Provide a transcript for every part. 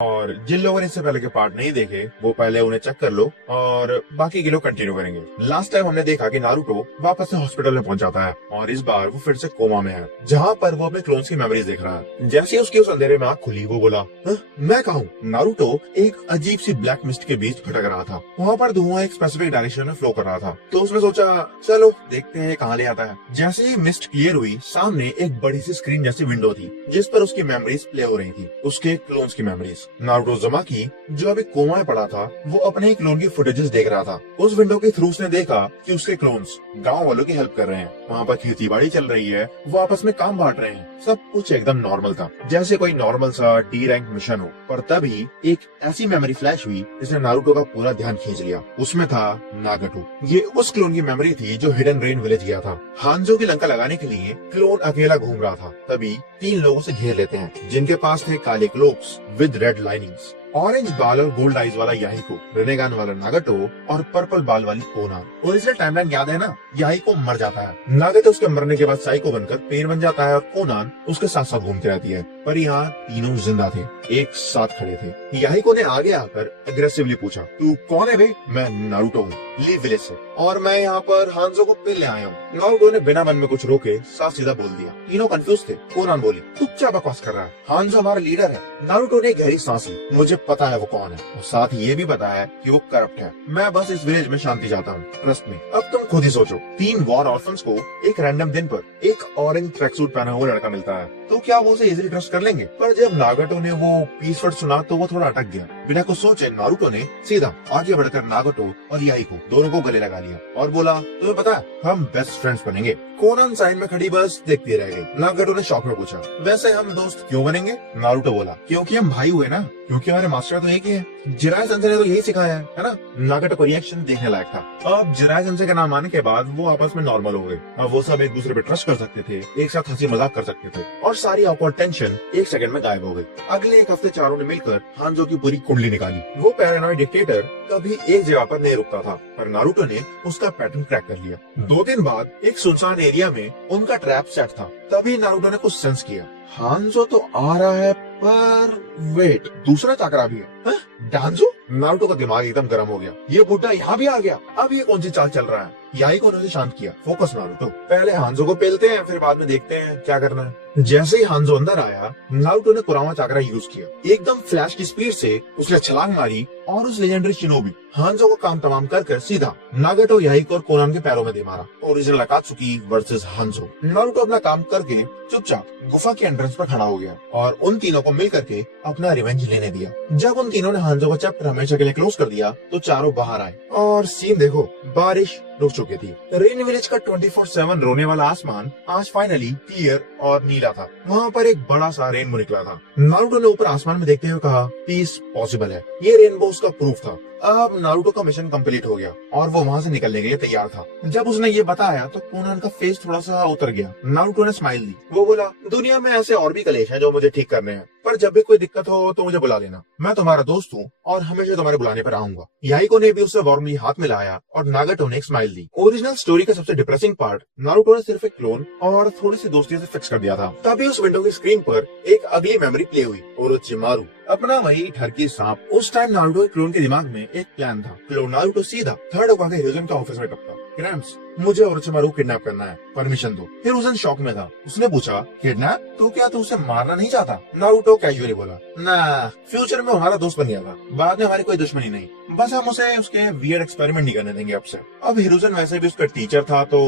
और जिन लोगों ने इससे पहले के पार्ट नहीं देखे वो पहले उन्हें चेक कर लो और बाकी के लोग कंटिन्यू करेंगे। लास्ट टाइम हमने देखा कि नारुतो वापस से हॉस्पिटल में पहुंच जाता है और इस बार वो फिर से कोमा में है, जहाँ पर वो अपने क्लोन्स की मेमोरीज देख रहा है। जैसे ही उसकी उस अंधेरे में आँख खुली वो बोला, मैं कहा हूँ? नारुतो एक अजीब सी ब्लैक मिस्ट के बीच भटक रहा था। वहाँ पर धुआं एक स्पेसिफिक डायरेक्शन में फ्लो कर रहा था, तो उसने सोचा चलो देखते हैं कहाँ ले आता है। जैसे ही मिस्ट क्लियर हुई सामने एक बड़ी सी स्क्रीन जैसी विंडो थी जिस पर उसकी मेमोरीज प्ले हो रही थी, उसके क्लोन्स की मेमोरीज। नारुतो उज़ुमाकी जो अभी कोमा में पड़ा था वो अपने ही क्लोन की फुटेजेस देख रहा था। उस विंडो के थ्रू उसने देखा कि उसके क्लोन्स गांव वालों की हेल्प कर रहे हैं, वहाँ पर खेती बाड़ी चल रही है, वो आपस में काम बांट रहे हैं, सब कुछ एकदम नॉर्मल था जैसे कोई नॉर्मल सा डी रैंक मिशन हो। पर तभी एक ऐसी मेमोरी फ्लैश हुई जिसने नारुतो का पूरा ध्यान खींच लिया। उसमें था नागटो। ये उस क्लोन की मेमोरी थी जो हिडन रेन विलेज गया था। हांजो की लंका लगाने के लिए क्लोन अकेला घूम रहा था, तभी 3 लोगों से घेर लेते हैं जिनके पास थे काले clocks with red linings, orange बाल और गोल्ड आइज वाला याहिको, रेनेगान वाला नागटो और पर्पल बाल वाली कोना। ओरिजिनल टाइमलाइन याद है ना? याहिको मर जाता है, नागटो उसके मरने के बाद साइको बनकर पेड़ बन जाता है और कोनान उसके साथ साथ घूमती रहती है। पर यहाँ तीनों जिंदा थे, एक साथ खड़े थे। याहिको ने आगे आकर अग्रेसिवली पूछा, तू कौन है बे? मैं नारुतो हूँ, लीव विलेज से, और मैं यहाँ पर हांजो को मिलने आया हूँ। नारुतो ने बिना मन में कुछ रोके साफ सीधा बोल दिया। तीनों कंफ्यूज थे। कोनान बोली, तू क्या बकवास कर रहा है? हांजो हमारा लीडर है। नारुतो ने गहरी सांस ली, मुझे पता है वो कौन है, और साथ ये भी पता है कि वो करप्ट है। मैं बस इस विलेज में शांति चाहता हूँ, ट्रस्ट में। अब तुम खुद ही सोचो, 3 वॉर ऑर्फन्स को एक रैंडम दिन पर एक ऑरेंज ट्रैक सूट पहना हुआ लड़का मिलता है, तो क्या वो उसे इजीली ट्रस्ट कर लेंगे? पर जब नागटो ने वो पीस वर्ड सुना तो वो थोड़ा अटक गया। बिना कुछ सोचे नारुतो ने सीधा आगे बढ़कर नागटो और याहिको दोनों को गले लगा लिया और बोला, तुम्हें पता है हम बेस्ट फ्रेंड्स बनेंगे। कोनान साइड में खड़ी बस देखती रह गई। नागटो ने शॉक में पूछा, वैसे हम दोस्त क्यों बनेंगे? नारुतो बोला, क्योंकि हम भाई हुए ना, क्योंकि हमारे मास्टर तो एक ही है। जिराय सेंसेई ने तो यही सिखाया है ना? नागटो का रिएक्शन देखने लायक था। अब जिराय सेंसेई का नाम आने के बाद वो आपस में नॉर्मल हो गए। अब वो सब एक दूसरे पे ट्रस्ट कर सकते थे, एक साथ हंसी मजाक कर सकते थे और सारी ऑकवर्ड टेंशन एक सेकंड में गायब हो गई। अगले 1 हफ्ते चारों ने मिलकर हांजो की पूरी कुंडली निकाली। वो पैरानॉइड डिक्टेटर कभी एक जगह पर नहीं रुकता था, पर नारुतो ने उसका पैटर्न क्रैक कर लिया। 2 दिन बाद एक सुनसान एरिया में उनका ट्रैप सेट था। तभी नारुतो ने कुछ सेंस किया, हांजो तो आ रहा है, पर वेट, दूसरा चाकरा भी है। डांजो? नारुतो का दिमाग एकदम गर्म हो गया, ये बुड्ढा यहाँ भी आ गया, अब ये कौन सी चाल चल रहा है? याहिको ने उसे शांत किया, फोकस नारुतो, पहले हांजो को पेलते हैं फिर बाद में देखते हैं क्या करना है। जैसे ही हांजो अंदर आया, नारुतो ने कुरामा चाकरा यूज किया। एकदम फ्लैश की स्पीड से उसने छलांग मारी और उस लेजेंडरी शिनोबी हांजो को काम तमाम कर सीधा नागटो, याहिको और कोनान के पैरों में दे मारा। Original Akatsuki versus Hanzo. Naruto अपना काम करके चुपचाप गुफा के एंट्रेंस पर खड़ा हो गया और उन तीनों को मिल करके अपना रिवेंज लेने दिया। जब उन तीनों ने हांजो का चैप्टर हमेशा के लिए क्लोज कर दिया तो चारों बाहर आए और सीन देखो, बारिश रुक चुकी थी। रेन विलेज का 24/7 रोने वाला आसमान आज फाइनली क्लियर और नीला था। वहाँ पर एक बड़ा सा रेनबो निकला था। नारुतो ने ऊपर आसमान में देखते हुए कहा, पीस पॉसिबल है। ये रेनबो उसका प्रूफ था। अब नारुतो का मिशन कंप्लीट हो गया और वो वहाँ से निकलने के लिए तैयार था। जब उसने ये बताया तो कोनान का फेस थोड़ा सा उतर गया। नारुतो ने स्माइल दी। वो बोला, दुनिया में ऐसे और भी कलेश हैं जो मुझे ठीक करने हैं, पर जब भी कोई दिक्कत हो तो मुझे बुला लेना, मैं तुम्हारा दोस्त हूँ और हमेशा तुम्हारे बुलाने पर आऊंगा। याहिको ने भी उससे वार्मली हाथ मिलाया और नागटो ने एक स्माइल दी। ओरिजिनल स्टोरी का सबसे डिप्रेसिंग पार्ट नारुतो ने सिर्फ एक क्लोन और थोड़ी सी दोस्ती से फिक्स कर दिया था। तभी उस विंडो की स्क्रीन पर एक अगली मेमोरी प्ले हुई, ओरोचिमारू, अपना वही ठरकी सांप। उस टाइम नारुतो के क्लोन के दिमाग में एक प्लान था। क्लोन नारुतो सीधा थर्ड होकर हिरोजन के ऑफिस में टपका, ग्रैम्स मुझे ओरोचिमारू किडनैप करना है, परमिशन दो। हिरोजन शॉक में था। उसने पूछा, किडनैप? तो क्या तू उसे मारना नहीं चाहता? नारुतो कैजुअली बोला, ना, फ्यूचर में हमारा दोस्त बन गया था, बाद में हमारी कोई दुश्मनी नहीं, बस हम उसे उसके वियर्ड एक्सपेरिमेंट नहीं करने देंगे अब से। अब हिरोजन वैसे भी उसका टीचर था तो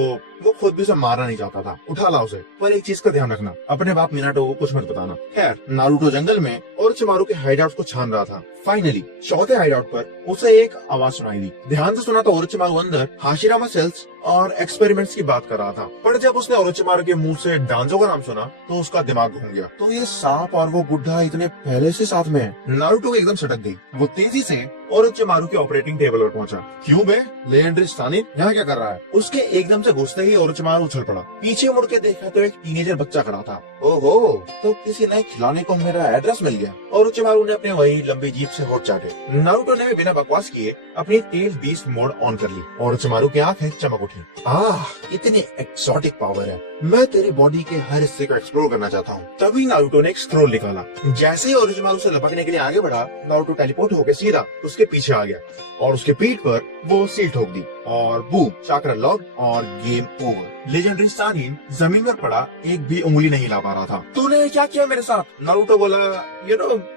वो खुद भी उसे मारना नहीं चाहता था। उठा ला उसे, पर एक चीज का ध्यान रखना, अपने बाप मिनाटो को कुछ मत बताना। खैर, नारुतो जंगल में ओरोचिमारू के हाइडआउट को छान रहा था। फाइनली चौथे हाइडआउट पर उसे एक आवाज सुनाई दी। ध्यान से सुना तो ओरोचिमारू अंदर हाशिरामा सेल्स और एक्सपेरिमेंट्स की बात कर रहा था। पर जब उसने ओरोचिमारू के मुंह से डांजो का नाम सुना तो उसका दिमाग घूम गया। तो ये सांप और वो बुढ़ा इतने पहले से साथ में है। नारुतो एकदम सटक गई। वो तेजी से ओरोचिमारू के ऑपरेटिंग टेबल पर पहुंचा। क्यों बे, लेजेंडरी सानिन यहाँ क्या कर रहा है? उसके एकदम से घुसते ही ओरोचिमारू उछल पड़ा। पीछे मुड़ के देखा तो एक टीनेजर बच्चा खड़ा था। ओहो, तो किसी नए खिलौने को मेरा एड्रेस मिल गया। ओरोचिमारू ने अपने वही लंबी जीभ से होठ चाटे। नारुतो ने बिना बकवास किए अपनी टेल बीस्ट मोड ऑन कर ली। ओरोचिमारू की आंखें चमक उठी। इतनी एक्सोटिक पावर है। मैं तेरी बॉडी के हर हिस्से को एक्सप्लोर करना चाहता हूँ। तभी नारुतो ने एक स्क्रोल निकाला। जैसे ही ओरोचिमारू उसे लपकने के लिए आगे बढ़ा, नारुतो टेलीपोर्ट होकर सीधा उसके पीछे आ गया और उसके पीठ पर वो सील ठोक दी और बूम, चाक्रा लॉक और गेम ओवर। लेजेंडरी सानिन जमीन पर पड़ा, एक भी उंगली नहीं ला पा रहा था। तूने क्या किया मेरे साथ? नारुतो बोला,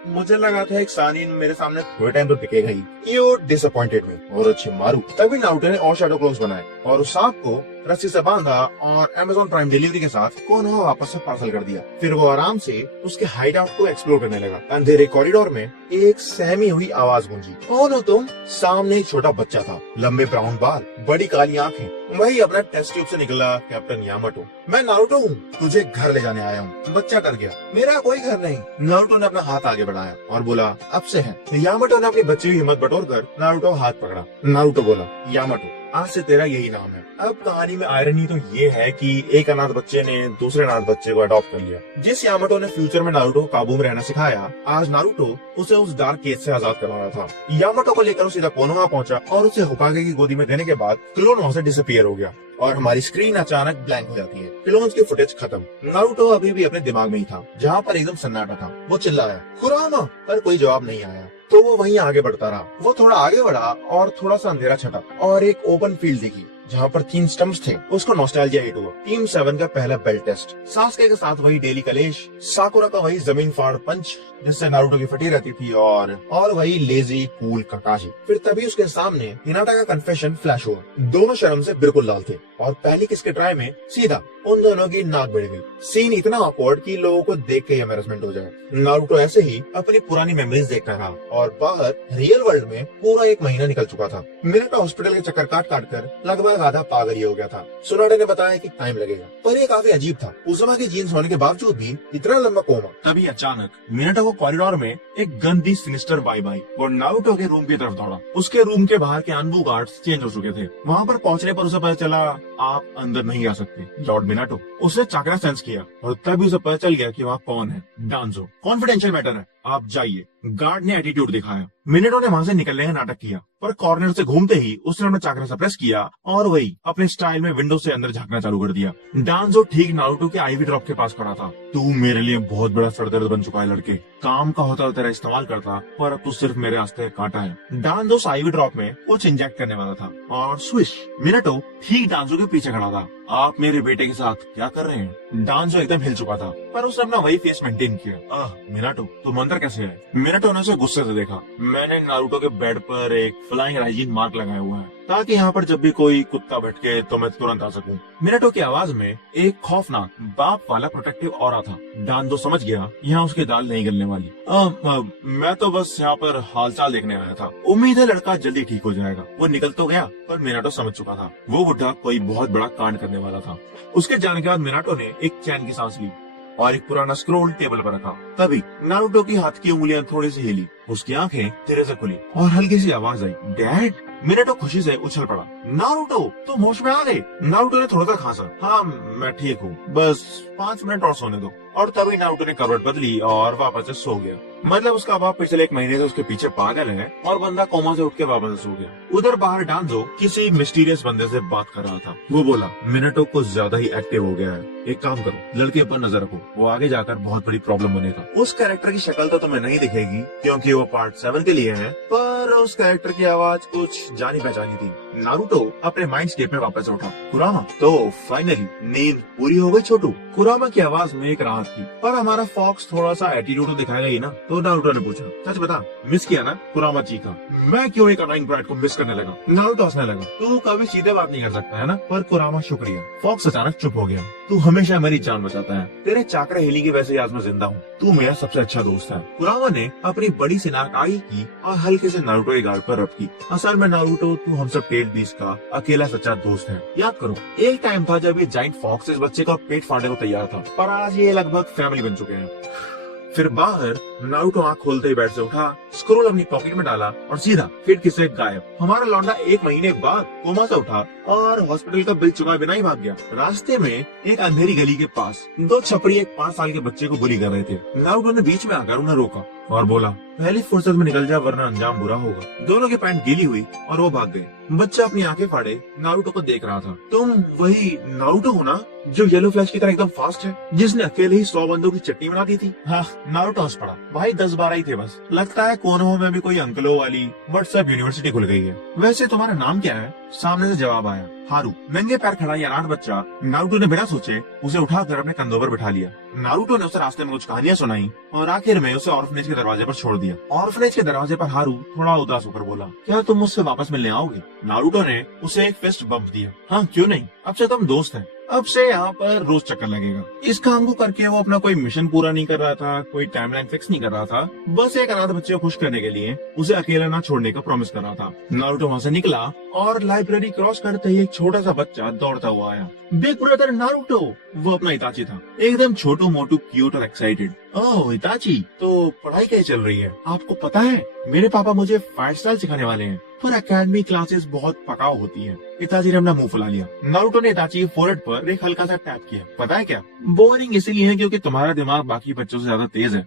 मुझे लगा था एक सानिन मेरे सामने थोड़े टाइम तो टिकेगा ही। You disappointed me Orochimaru. तभी नारुतो ने और शैडो क्लोन्स बनाए और उस सांप को रस्सी से बांधा और Amazon प्राइम डिलीवरी के साथ कोनोहा वापस से पार्सल कर दिया। फिर वो आराम से उसके हाइड आउट को एक्सप्लोर करने लगा। अंधेरे कॉरिडोर में एक सहमी हुई आवाज गूंजी। कौन हो तुम? सामने एक छोटा बच्चा था, लंबे ब्राउन बाल, बड़ी काली आंखें। वही अपना टेस्ट ट्यूब से निकला, कैप्टन यामाटो। मैं नारुतो हूँ, तुझे घर ले जाने आया हूँ। बच्चा डर गया। मेरा कोई घर नहीं। नारुतो ने अपना हाथ आगे बढ़ाया और बोला, अब से है। यामाटो ने अपनी बच्ची की हिम्मत बटोर कर नारुतो हाथ पकड़ा। नारुतो बोला, यामाटो आज से तेरा यही नाम है। अब कहानी में आयरनी तो ये है कि एक अनाथ बच्चे ने दूसरे अनाथ बच्चे को अडॉप्ट कर लिया। जिस यामाटो ने फ्यूचर में नारुतो को काबू में रहना सिखाया, आज नारुतो उसे उस डार्क केज से आजाद करवा रहा था। यामाटो को लेकर सीधा कोनोहा पहुंचा और उसे होकागे की गोदी में देने के बाद क्लोन वहाँ से डिसअपियर हो गया और हमारी स्क्रीन अचानक ब्लैंक हो जाती है। क्लोन्स की फुटेज खत्म। नारुतो अभी भी अपने दिमाग में ही था, जहाँ पर एकदम सन्नाटा था। वो चिल्लाया, कुरामा, पर कोई जवाब नहीं आया। तो वो वहीं आगे बढ़ता रहा। वो थोड़ा आगे बढ़ा और थोड़ा सा अंधेरा छटा और एक ओपन फील्ड दिखी जहाँ पर 3 स्टंप्स थे। उसको नॉस्टैल्जिया हिट हुआ। टीम 7 का पहला बेल्ट टेस्ट। सास्के के साथ वही डेली कलेश, साकुरा का वही जमीन फाड़ पंच जिससे नारुतो की फटी रहती थी और वही लेजी कूल ककाशी। फिर तभी उसके सामने हिनाटा का कन्फेशन फ्लैश हुआ। दोनों शर्म से बिल्कुल लाल थे और पहली किस के ट्राई में सीधा उन दोनों की नाक बढ़ गई। सीन इतना ऑकवर्ड कि लोगों को देख के एम्बैरेसमेंट हो जाए। नारुतो ऐसे ही अपनी पुरानी मेमोरीज देखता रहा और बाहर रियल वर्ल्ड में पूरा 1 महीना निकल चुका था। मिनाटो हॉस्पिटल के चक्कर काट काट कर लगभग आधा पागल ही हो गया था। सुनाडे ने बताया कि टाइम लगेगा, पर ये काफी अजीब था। उजुमा के जीन्स होने के बावजूद भी इतना लंबा कोमा। तभी अचानक मिनाटो को कॉरिडोर में एक गंदी सिनिस्टर वाइब आई। वो नारुतो के रूम की तरफ दौड़ा। उसके रूम के बाहर के अनबू गार्ड्स चेंज हो चुके थे। वहाँ पर पहुँचने पर उसे पता चला, आप अंदर नहीं आ सकते लॉर्ड मिनाटो। उसने चाकरा सेंस किया और तभी उसे पता चल गया कि वहाँ कौन है। डांजो। कॉन्फिडेंशियल मैटर है, आप जाइए। गार्ड ने एटीट्यूड दिखाया। मिनाटो ने वहाँ से निकलने का नाटक किया, पर कॉर्नर से घूमते ही उसने अपना चाकरा सप्रेस किया और वही अपने स्टाइल में विंडो से अंदर झांकना चालू कर दिया। डांजो ठीक नारुतो के आईवी ड्रॉप के पास खड़ा था। तू मेरे लिए बहुत बड़ा सरदर्द बन चुका है लड़के। काम का होता तेरा इस्तेमाल करता, पर अब तू सिर्फ मेरे रास्ते कांटा है। डांजो आईवी ड्रॉप में कुछ इंजेक्ट करने वाला था और स्विश, मिनाटो ठीक डांजो के पीछे खड़ा था। आप मेरे बेटे के साथ क्या कर रहे हैं? डांजो एकदम हिल चुका था, पर उसने अपना वही फेस मेंटेन किया। मिनाटो, तुम अंदर कैसे आए? मिनाटो ने उसे गुस्से से देखा। मैंने नारुतो के बेड पर एक फ्लाइंग हाइजीन मार्क लगाया हुआ है ताकि यहाँ पर जब भी कोई कुत्ता भटके तो मैं तुरंत आ सकूं। मिनाटो की आवाज में एक खौफनाक बाप वाला प्रोटेक्टिव ऑरा था। डांजो समझ गया यहाँ उसकी दाल नहीं गलने वाली। मैं तो बस यहाँ पर हालचाल देखने आया था। उम्मीद है लड़का जल्दी ठीक हो जाएगा। वो निकल तो गया, पर मिनाटो समझ चुका था वो बुढ़ा कोई बहुत बड़ा कांड करने वाला था। उसके जाने के बाद मिनाटो ने एक चैन की सांस ली और एक पुराना स्क्रोल टेबल पर रखा। तभी नारुतो की हाथ की उंगलियां थोड़ी सी हिली, उसकी आंखें धीरे से खुली और हल्की सी आवाज आई, डैड। मिनाटो खुशी से उछल पड़ा। नारुतो, तुम होश में आ गए? नारुतो ने थोड़ा सा खांसा। हाँ, मैं ठीक हूँ, बस 5 मिनट और सोने दो। और तभी नारुतो ने करवट बदली और वापस से सो गया। मतलब उसका बाप पिछले 1 महीने से उसके पीछे पागल है और बंदा कोमा से उठ के वापस से सो गया। उधर बाहर डांजो किसी मिस्टीरियस बंदे से बात कर रहा था। वो बोला, मिनाटो कुछ ज्यादा ही एक्टिव हो गया है, एक काम करो, लड़के पर नजर रखो, वो आगे जाकर बहुत बड़ी प्रॉब्लम बनेगा। उस कैरेक्टर की शक्ल तो तुम्हें नहीं दिखेगी क्योंकि वो पार्ट 7 के लिए है, पर उस कैरेक्टर की आवाज कुछ जानी पहचानी थी। नारुतो अपने माइंड स्टेप में वापस उठा। कुरामा, तो फाइनली नींद पूरी हो गई छोटू। कुरामा की आवाज में एक राहत थी, पर हमारा फॉक्स थोड़ा सा एटीट्यूड तो दिखाएगा ही ना। तो नारुतो ने पूछा, सच बता, मिस किया ना? कुरामा चीखा। मैं क्यों एक अनोइंग ब्राइड को मिस करने लगा? नारुतो हंसने लगा। तू कभी सीधे बात नहीं कर सकता है ना? पर कुरामा शुक्रिया। फॉक्स अचानक चुप हो गया। तू हमेशा मेरी जान बचाता है। तेरे चाकरा हिली की वजह से आज मैं जिंदा हूँ। तू मेरा सबसे अच्छा दोस्त है। कुरामा ने अपनी बड़ी सी नाक आगे की और हल्के से नारुतो के गाल पर रब की। असल में नारुतो, तू हम सब टेल बीस का अकेला सच्चा दोस्त है। याद करो, एक टाइम था जब ये जाइंट फॉक्स इस बच्चे का पेट फाड़ने को तैयार था, पर आज ये लगभग फैमिली बन चुके हैं। फिर बाहर नारुतो आंख खोलते ही बेड से उठा, स्क्रोल अपनी पॉकेट में डाला और सीधा खिड़की से गायब। हमारा लौंडा 1 महीने बाद कोमा से उठा और हॉस्पिटल का बिल चुकाए बिना ही भाग गया। रास्ते में एक अंधेरी गली के पास 2 छपरी एक 5 साल के बच्चे को बुली कर रहे थे। नारुतो ने बीच में आकर उन्हें रोका और बोला, पहली फुर्सत में निकल जा वरना अंजाम बुरा होगा। दोनों की पैंट गीली हुई और वो भाग गए। बच्चा अपनी आंखें फाड़े नारुतो को देख रहा था। तुम वही नारुतो हो ना जो येलो फ्लैश की तरह एकदम फास्ट है, जिसने अकेले ही 100 बंदों की चटनी बना दी थी? हाँ, नारुतो हंस पड़ा। भाई 10-12 ही थे बस। लगता है कोनों में भी कोई अंकलों वाली व्हाट्सएप यूनिवर्सिटी खुल गई है। वैसे तुम्हारा नाम क्या है? सामने से जवाब आया, हारू। नंगे पैर खड़ा ये अनाथ बच्चा नारुतो ने बिना सोचे उसे उठाकर अपने कंधों पर बिठा लिया। नारुतो ने उसे रास्ते में कुछ कहानियां सुनाई और आखिर में उसे ऑर्फनेज के दरवाजे पर छोड़ दिया। ऑर्फनेज के दरवाजे पर हारू थोड़ा उदास होकर बोला, क्या तुम मुझसे वापस मिलने आओगे? नारुतो ने उसे एक फिस्ट बम्प दिया। हाँ, क्यों नहीं, अब से तुम दोस्त हैं। अब से यहाँ पर रोज चक्कर लगेगा। इस काम को करके वो अपना कोई मिशन पूरा नहीं कर रहा था, कोई टाइमलाइन फिक्स नहीं कर रहा था, बस एक अनाथ बच्चे को खुश करने के लिए उसे अकेला ना छोड़ने का प्रॉमिस कर रहा था। नारुतो वहाँ से निकला और लाइब्रेरी क्रॉस करते ही एक छोटा सा बच्चा दौड़ता हुआ आया। बिग ब्रदर नारुतो, वो अपना इताची था, एकदम छोटू मोटू, क्यूट और एक्साइटेड। ओह इताची, तो पढ़ाई कैसी चल रही है? आपको पता है मेरे पापा मुझे फाइट स्टाइल सिखाने वाले हैं, पर एकेडमी क्लासेस बहुत पकाऊ होती हैं। इताची ने अपना मुंह फुला लिया। नारुतो ने इताची के फोrehead पर एक हल्का सा टैप किया। पता है क्या, बोरिंग इसलिए है क्योंकि तुम्हारा दिमाग बाकी बच्चों से ज्यादा तेज है।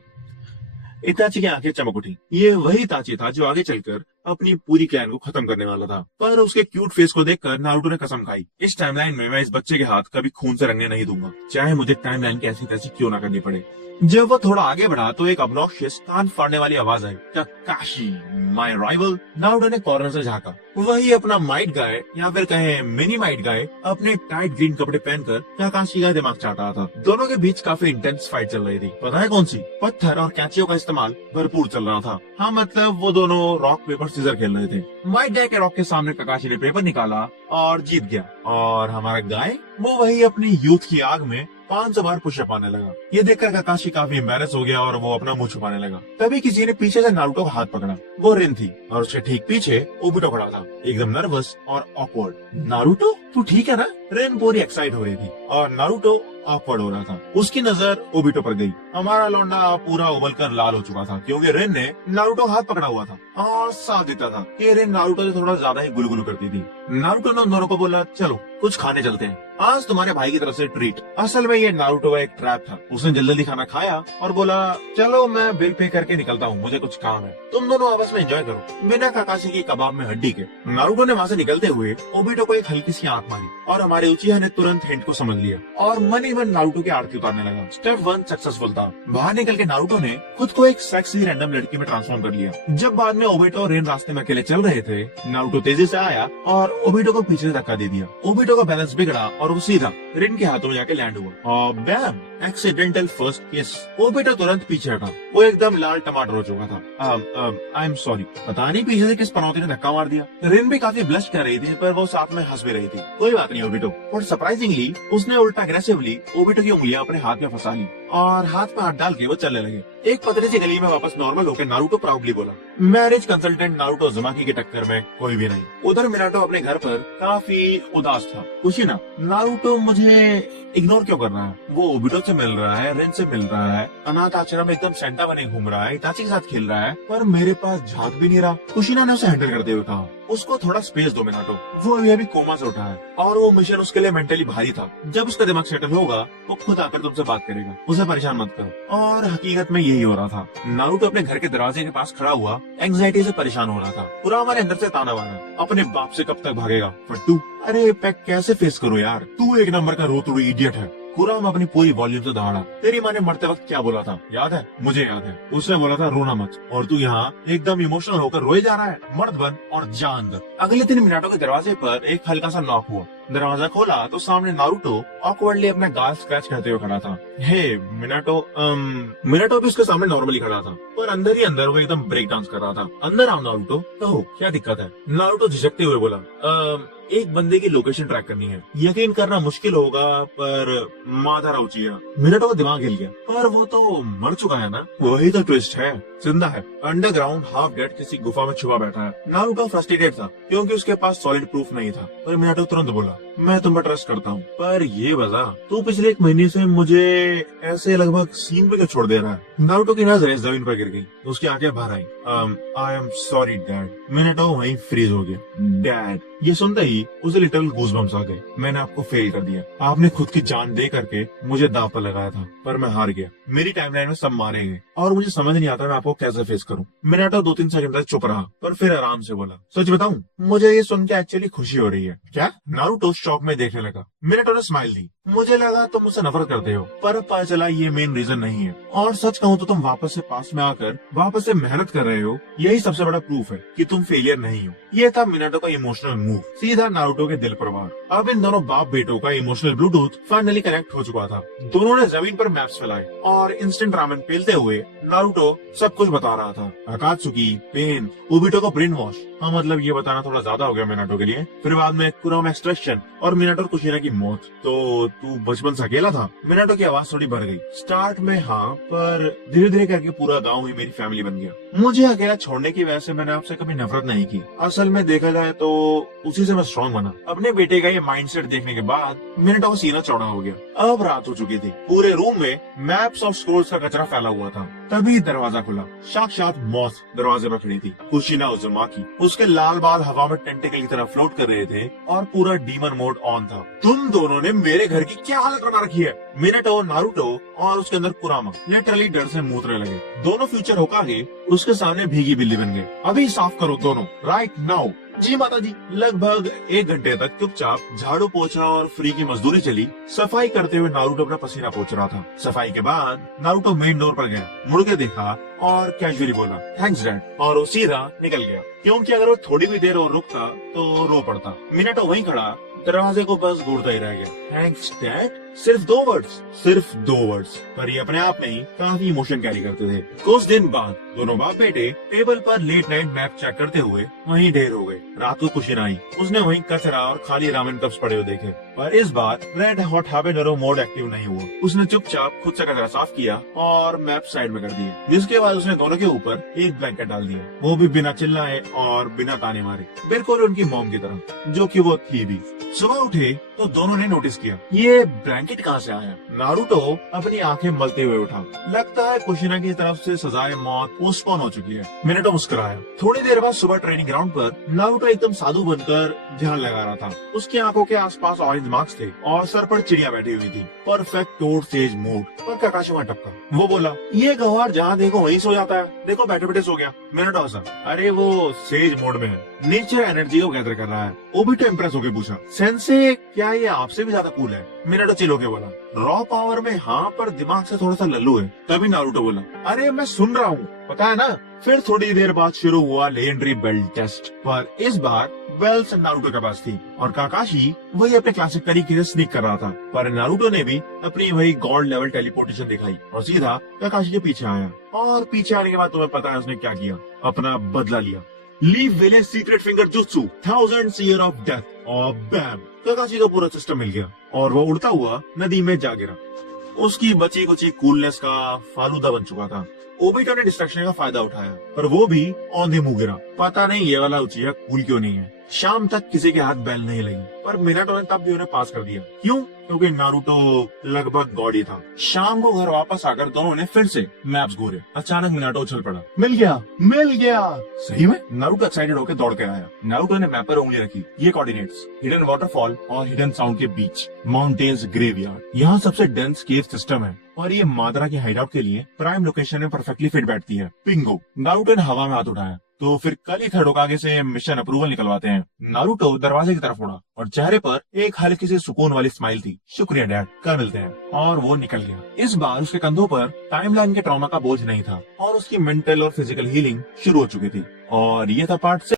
इताची की आंखें चमक उठी। ये वही इताची था जो आगे चलकर अपनी पूरी क्लैन को खत्म करने वाला था। पर उसके क्यूट फेस को देखकर नारुतो ने कसम खाई, इस टाइमलाइन में मैं इस बच्चे के हाथ कभी खून से रंगने नहीं दूंगा, चाहे मुझे टाइमलाइन कैसी कैसी क्यों ना करनी पड़े। जब वो थोड़ा आगे बढ़ा तो एक ऑब्नॉक्शियस कान फाड़ने वाली आवाज आई, काकाशी माय राइवल। नारुतो ने कॉर्नर से झांका। वही अपना माइट गाय या फिर कहे मिनी माइट गाय अपने टाइट ग्रीन कपड़े पहनकर काकाशी का दिमाग चाट रहा था। दोनों के बीच काफी इंटेंस फाइट चल रही थी। पता है कौन सी? पत्थर और कैंचियों का इस्तेमाल भरपूर चल रहा था। हाँ, मतलब वो दोनों रॉक पेपर सीजर खेल रहे थे। माइट गाय के रॉक के सामने काकाशी ने पेपर निकाला और जीत गया। और हमारा गाय वो वही अपनी यूथ की आग में 500 बार पुशअप आने लगा। ये देखकर काकाशी काफी एम्बैरेस हो गया और वो अपना मुंह छुपाने लगा। तभी किसी ने पीछे से नारुतो का हाथ पकड़ा। वो रिन थी और उसके ठीक पीछे ओबिटो खड़ा था, एकदम नर्वस और ऑकवर्ड। नारुतो, तू ठीक है ना? रिन पूरी एक्साइट हो रही थी और नारुतो ऑकवर्ड हो रहा था। उसकी नजर ओबिटो पर गई। हमारा लौंडा पूरा उबलकर लाल हो चुका था क्योंकि रिन ने नारुतो हाथ पकड़ा हुआ था और साफ दिखता था कि रिन नारुतो से थोड़ा ज्यादा ही गुलगुलू करती थी। नारुतो ने उन दोनों को बोला, चलो कुछ खाने चलते हैं, आज तुम्हारे भाई की तरफ से ट्रीट। असल में ये नारुतो का एक ट्रैप था। उसने जल्दी जल्दी खाना खाया और बोला, चलो मैं बिल पे करके निकलता हूँ, मुझे कुछ काम है, तुम दोनों आपस में एंजॉय करो, बिना काकाशी की कबाब में हड्डी के। नारुतो ने वहाँ से निकलते हुए ओबिटो को एक हल्की सी आंख मारी और हमारे उचिया ने तुरंत हिंट को समझ लिया और मन ही मन नारुतो की आरती उतारने लगा। स्टेप 1 सक्सेसफुल था। बाहर निकल के नारुतो ने खुद को एक सेक्सी रैंडम लड़की में ट्रांसफॉर्म कर लिया। जब बाद में ओबिटो और रेन रास्ते में अकेले चल रहे थे, नारुतो तेजी से आया और ओबिटो को पीछे से धक्का दे दिया। ओबिटो का बैलेंस बिगड़ा और वो सीधा रिन के हाथों में जाके लैंड हुआ और बैम, एक्सीडेंटल फर्स्ट किस। ओबिटो तुरंत पीछे हटा। वो एकदम लाल टमाटर हो चुका था। आई एम सॉरी, पता नहीं पीछे से किस पनौती ने धक्का मार दिया। रिन भी काफी ब्लश कर रही थी पर वो साथ में हंस भी रही थी। कोई बात नहीं ओबिटो। और सरप्राइजिंगली उसने उल्टा अग्रेसिवली ओबिटो की उंगलियां अपने हाथ में फंसा ली और हाथ में हाथ डाल के वो चलने लगे। एक पतली सी गली में वापस नॉर्मल होकर नारुतो प्राउडली बोला, मैरिज कंसल्टेंट नारुतो उज़ुमाकी की टक्कर में कोई भी नहीं। उधर मिनाटो अपने घर पर काफी उदास था। कुशिना, नारुतो मुझे इग्नोर क्यों कर रहा है? वो ओबिटो से मिल रहा है, रेन से मिल रहा है, अनाथ आश्रम में एकदम सेंटा बने घूम रहा है, इताची के साथ खेल रहा है, पर मेरे पास झाग भी नहीं रहा। कुशिना ने उसे हैंडल करते हुए कहा, उसको थोड़ा स्पेस दो मिनाटो, वो अभी कोमा से उठा है और वो मिशन उसके लिए मेंटली भारी था। जब उसका दिमाग सेटल होगा वो खुद आकर तुमसे बात करेगा, उसे परेशान मत करो। और हकीकत में यही हो रहा था। नारुतो अपने घर के दरवाजे के पास खड़ा हुआ एंग्जाइटी से परेशान हो रहा था। पूरा हमारे अंदर से ताना बाना, अपने बाप से कब तक भागेगा फट्टू। अरे पैक कैसे फेस करो यार, तू एक नंबर का रोतड़ू इडियट है। खुराम अपनी पूरी वॉल्यूम से दहाड़ा, तेरी माँ ने मरते वक्त क्या बोला था याद है? मुझे याद है, उसने बोला था रोना मत, और तू यहाँ एकदम इमोशनल होकर रोए जा रहा है। मर्द बन और जा अंदर। अगले दिन मिनाटो के दरवाजे पर एक हल्का सा नॉक हुआ। दरवाजा खोला तो सामने नारुतो ऑकवर्डली अपना गाल स्क्रैच करते हुए खड़ा था। हे मिनाटो। मिनाटो भी उसके सामने नॉर्मली खड़ा था पर अंदर ही अंदर वो एकदम ब्रेक डांस कर रहा था। अंदर आओ नारुतो, कहो क्या दिक्कत है? नारुतो झिझकते हुए बोला, एक बंदे की लोकेशन ट्रैक करनी है, यकीन करना मुश्किल होगा पर माधरा उचिया। मिनाटो का दिमाग हिल गया, पर वो तो मर चुका है ना? वही तो ट्विस्ट है, जिंदा है, अंडरग्राउंड हाफ डेड किसी गुफा में छुपा बैठा है। नारुतो फ्रस्ट्रेटेड था क्योंकि उसके पास सॉलिड प्रूफ नहीं था। पर मिनाटो तुरंत बोला, मैं तुम पर ट्रस्ट करता हूँ, पर ये बता तू पिछले 1 महीने से मुझे ऐसे लगभग सीन पे क्यों छोड़ दे रहा है? नारुतो की नजरें जमीन पर गिर गई, उसकी आंखें बाहर आई। I am sorry dad. Minato वहीं फ्रीज हो गया। डैड, ये सुनते ही उसे लिटिल गूज़बम्प्स आ गए। मैंने आपको फेल कर दिया, आपने खुद की जान दे करके मुझे दांव पर लगाया था पर मैं हार गया। मेरी टाइमलाइन में सब मारे गए और मुझे समझ नहीं आता मैं आपको को कैसे फेस करूं। मिनाटो 2-3 सेकंड तक चुप रहा, पर फिर आराम से बोला, सच बताऊं, मुझे ये सुन के एक्चुअली खुशी हो रही है। क्या? नारुतो शॉक में देखने लगा। मिनाटो ने स्माइल दी। मुझे लगा तुम मुझसे नफरत करते हो, पर अब पता चला ये मेन रीजन नहीं है। और सच कहूं तो तुम वापस से पास में आकर वापस से मेहनत कर रहे हो, यही सबसे बड़ा प्रूफ है कि तुम फेलियर नहीं हो। ये था मिनाटो का इमोशनल मूव, सीधा नारुतो के दिल पर वार। अब इन दोनों बाप बेटों का इमोशनल ब्लूटूथ फाइनली कनेक्ट हो चुका था। दोनों ने जमीन पर मैप्स फैलाए और इंस्टेंट रामेन पेलते हुए नारुतो सब कुछ बता रहा था। अकात्सुकी, पेन, ओबिटो को ब्रेन वॉश। हाँ, मतलब ये बताना थोड़ा ज्यादा हो गया मिनाटो के लिए। फिर बाद में कुरामा एक्सट्रैक्शन और मिनाटो और कुशिना की मौत। तो तू बचपन से अकेला था? मिनाटो की आवाज थोड़ी बढ़ गई। स्टार्ट में हाँ, पर धीरे धीरे करके पूरा गांव ही मेरी फैमिली बन गया। मुझे अकेला छोड़ने की वजह से मैंने आपसे कभी नफरत नहीं की। असल में देखा जाए तो उसी से मैं स्ट्रॉन्ग बना। अपने बेटे का ये माइंडसेट देखने के बाद मिनाटो का सीना चौड़ा हो गया। अब रात हो चुकी थी। पूरे रूम में मैप्स और स्क्रोल्स का कचरा फैला हुआ था। तभी दरवाजा खुला। साक्षात मौत दरवाजे पर खड़ी थी। कुशिना उजुमाकी। उसके लाल बाल हवा में टेंटिकल की तरह फ्लोट कर रहे थे और पूरा डीमन मोड ऑन था। तुम दोनों ने मेरे घर की क्या हालत बना रखी है? मिनाटो, नारुतो और उसके अंदर कुरामा लिटरली डर से मूतने लगे। दोनों फ्यूचर होकागे उसके सामने भीगी बिल्ली बन गए। अभी साफ करो दोनों, राइट नाउ। जी माता जी। लगभग 1 घंटे तक चुपचाप झाड़ू पोछना और फ्री की मजदूरी चली। सफाई करते हुए नारुतो अपना पसीना पोंछ रहा था। सफाई के बाद नारुतो मेन डोर पर गया, मुड़ के देखा और कैजुअली बोला, थैंक्स डैड, और वो सीधा निकल गया। क्योंकि अगर वो थोड़ी भी देर और रुकता तो रो पड़ता। मिनाटो वहीं खड़ा दरवाजे को बस घूरता ही रह गया। थैंक्स डैड, सिर्फ 2 वर्ड्स, सिर्फ 2 वर्ड्स, पर ये अपने आप में ही काफी इमोशन कैरी करते थे। कुछ दिन बाद दोनों बाप बेटे टेबल पर लेट नाइट मैप चेक करते हुए वहीं ढेर हो गए। रात को कुशिना आई। उसने वहीं कचरा और खाली रामेन कप्स पड़े हुए देखे, पर इस बार रेड हॉट हैबेनेरो मोड एक्टिव नहीं हुआ। उसने चुपचाप खुद से कचरा साफ किया और मैप साइड में कर दिया, जिसके बाद उसने दोनों के ऊपर एक ब्लैंकेट डाल दिया, वो भी बिना चिल्लाए और बिना ताने मारे, बिल्कुल उनकी मॉम की तरह, जो कि वो थी भी। सुबह उठे तो दोनों ने नोटिस किया, ये ब्लैंकेट कहाँ से आया? नारुतो अपनी आंखें मलते हुए उठा। लगता है कुशिना की तरफ से सजाए मौत पोस्टपोन हो चुकी है। मिनाटो मुस्कुराया। थोड़ी देर बाद सुबह ट्रेनिंग ग्राउंड पर नारुतो एकदम साधु बनकर ध्यान लगा रहा था। उसकी आंखों के आसपास ऑरेंज मार्क्स थे और सर पर चिड़िया बैठी हुई थी। Perfect toad sage mode. पर काकाशी वहां टपका। वो बोला, ये गवार जहाँ देखो वहीं सो जाता है, देखो बैठे बैठे सो गया। मिनाटो हंसा, अरे वो सेज मोड में है, नेचर एनर्जी को गैदर कर रहा है। ओबिटो इम्प्रेस होकर पूछा, सेंसे क्या ये आपसे भी ज्यादा कूल है? मिनाटो चिल होके बोला, रॉ पावर में हाँ, पर दिमाग से थोड़ा सा लल्लू है। तभी नारुतो बोला, अरे मैं सुन रहा हूँ, पता है ना। फिर थोड़ी देर बाद शुरू हुआ लेजेंडरी बेल्ट टेस्ट, पर इस बार बेल्ट नारुतो के पास थी और काकाशी वही अपने क्लासिक तरीके से स्नीक कर रहा था। पर नारुतो ने भी अपनी वही गॉड लेवल टेलीपोर्टेशन दिखाई और सीधा काकाशी के पीछे आया। और पीछे आने के बाद तुम्हें पता है उसने क्या किया? अपना बदला लिया। Leave village secret finger jutsu, 1000 year of death, और बैम, काकाशी का पूरा सिस्टम मिल गया और वो उड़ता हुआ नदी में जा गिरा। उसकी बची कुची कूलनेस का फालूदा बन चुका था। ओबिटो ने डिस्ट्रैक्शन का फायदा उठाया, पर वो भी औंधे मुंह गिरा। पता नहीं ये वाला उचिया कूल क्यों नहीं है। शाम तक किसी के हाथ बैल नहीं लगी, पर मिनाटो ने तब भी उन्हें पास कर दिया। क्यों? क्योंकि नारुतो लगभग गॉडी था। शाम को घर वापस आकर दोनों ने फिर से मैप्स घूरे। अचानक मिनाटो उछल पड़ा, मिल गया, मिल गया। सही में? नारुतो एक्साइटेड होकर दौड़ के आया। नारुतो ने मैप पर उंगली रखी। ये कोऑर्डिनेट्स, हिडन वाटरफॉल और हिडन साउंड के बीच, माउंटेन्स ग्रेवयार्ड। यहाँ सबसे डेंस केव सिस्टम है और ये मादरा की हाइडआउट के लिए प्राइम लोकेशन में परफेक्टली फिट बैठती है। पिंगो। नारुतो ने हवा में हाथ उठाया। तो फिर कल ही थर्ड होकागे से मिशन अप्रूवल निकलवाते हैं। नारुतो दरवाजे की तरफ मुड़ा और चेहरे पर एक हल्की सी सुकून वाली स्माइल थी। शुक्रिया डैड, कल मिलते हैं। और वो निकल गया। इस बार उसके कंधों पर टाइमलाइन के ट्रॉमा का बोझ नहीं था और उसकी मेंटल और फिजिकल हीलिंग शुरू हो चुकी थी। और ये था पार्ट 6।